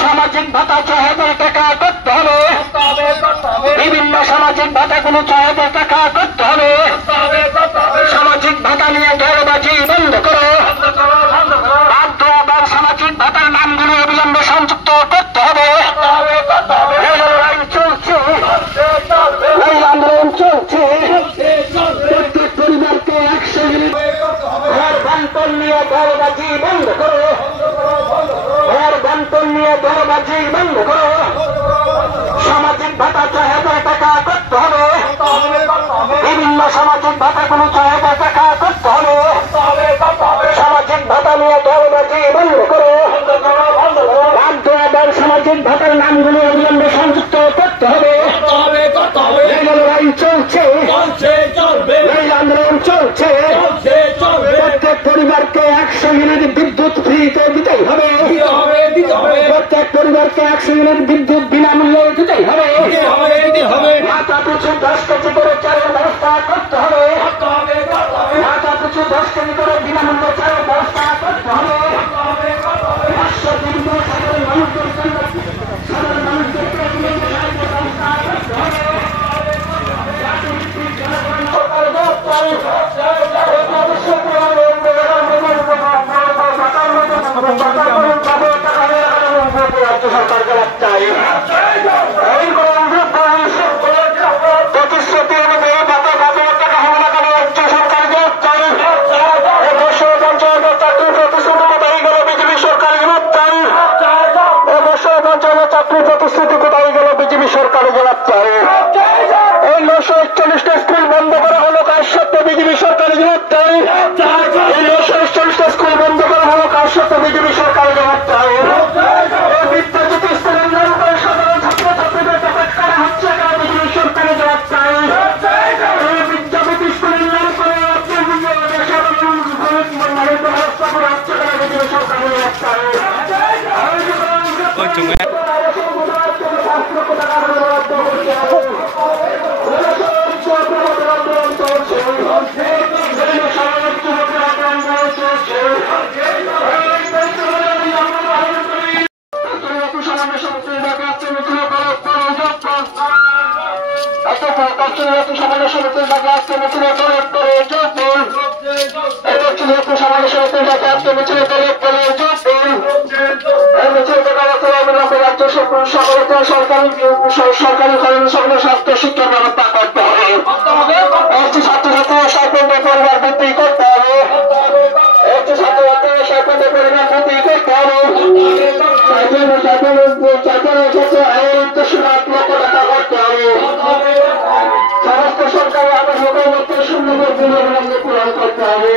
সামাজিক ভাতা ৬,০০০ টাকা করতে হবে, বিভিন্ন সামাজিক ভাতাগুলো ৬,০০০ টাকা করতে হবে। সামাজিক ভাতা নিয়ে দলবাজি বন্ধ করো, বাধ্য এবং সামাজিক ভাতার নামগুলো অবিলম্বে সংযুক্ত করতে হবে। লড়াই চলছে, এই আন্দোলন চলছে। প্রত্যেক পরিবারকে ১০০ ইউনিট ঘর বন্টন নিয়ে দলবাজি বন্ধ করো, ঘর বন্টন নিয়ে দলবাজি বন্ধ করো। সামাজিক ভাতা ৬,০০০ টাকা করতে হবে, বিভিন্ন সামাজিক ভাতাগুলো ৬,০০০ টাকা করতে হবে। সামাজিক ভাতা নিয়ে দলবাজি বন্ধ করো, বাধ্য এবং সামাজিক ভাতার নামগুলো অবিলম্বে সংযুক্ত করতে হবে। লড়াই চলছে, এই আন্দোলন চলছে। প্রত্যেক পরিবারকে ১০০ ইউনিট বিদ্যুৎ ফ্রিতে দিতেই হবে, প্রত্যেক পরিবারকে ১০০ ইউনিট বিদ্যুৎ বিনামূল্যে দিতেই হবে। মাথা পিছু ১০ কেজি করে চালের ব্যবস্থা করতে হবে, মাথা পিছু ১০ কেজি করে বিনামূল্যে চালের ব্যবস্থা করতে হবে। ৫০০ দিন ধরে সাধারণ মানুষদের জন্য সাধারণ মানুষদেরকে ব্যবস্থা করতে হবে। সরকার জবাব চাই। প্রতিশ্রুতি অনুযায়ী ভাতা ৫,০০০ টাকা হবে না কেন রাজ্য সরকার জবাব চাই। ১৫০ চাকরি প্রতিশ্রুতি কোথায় গেল বিজেপি সরকার জবাব চাই। ১৫০ চাকরি প্রতিশ্রুতি কোথায় গেল বিজেপি সরকার জবাব চাই। এই ৯৪১টা স্কুল বন্ধ করা হলো কার সত্ত্বে বিজেপি সরকার জবাব চাই। এই ৯৪১টা স্কুল বন্ধ করা হলো কার সত্ত্বে বিজেপি সরকার জবাব চাই। সরকারি স্বাস্থ্য শিক্ষার ব্যবস্থা করতে হবে। ছাত্রছাত্রীদের সাইকেলের পরিবার বৃদ্ধি করতে হবে, ছাত্রছাত্রীদের সাইকেলের পরিবার বৃদ্ধি করতে হবে। সাইকেলের ক্ষেত্রে আয়ের উদ্দেশ্যে ৮ লক্ষ টাকা করতে হবে। সমস্ত সরকারি আবাস হোটেল শূন্য পূরণ করতে হবে।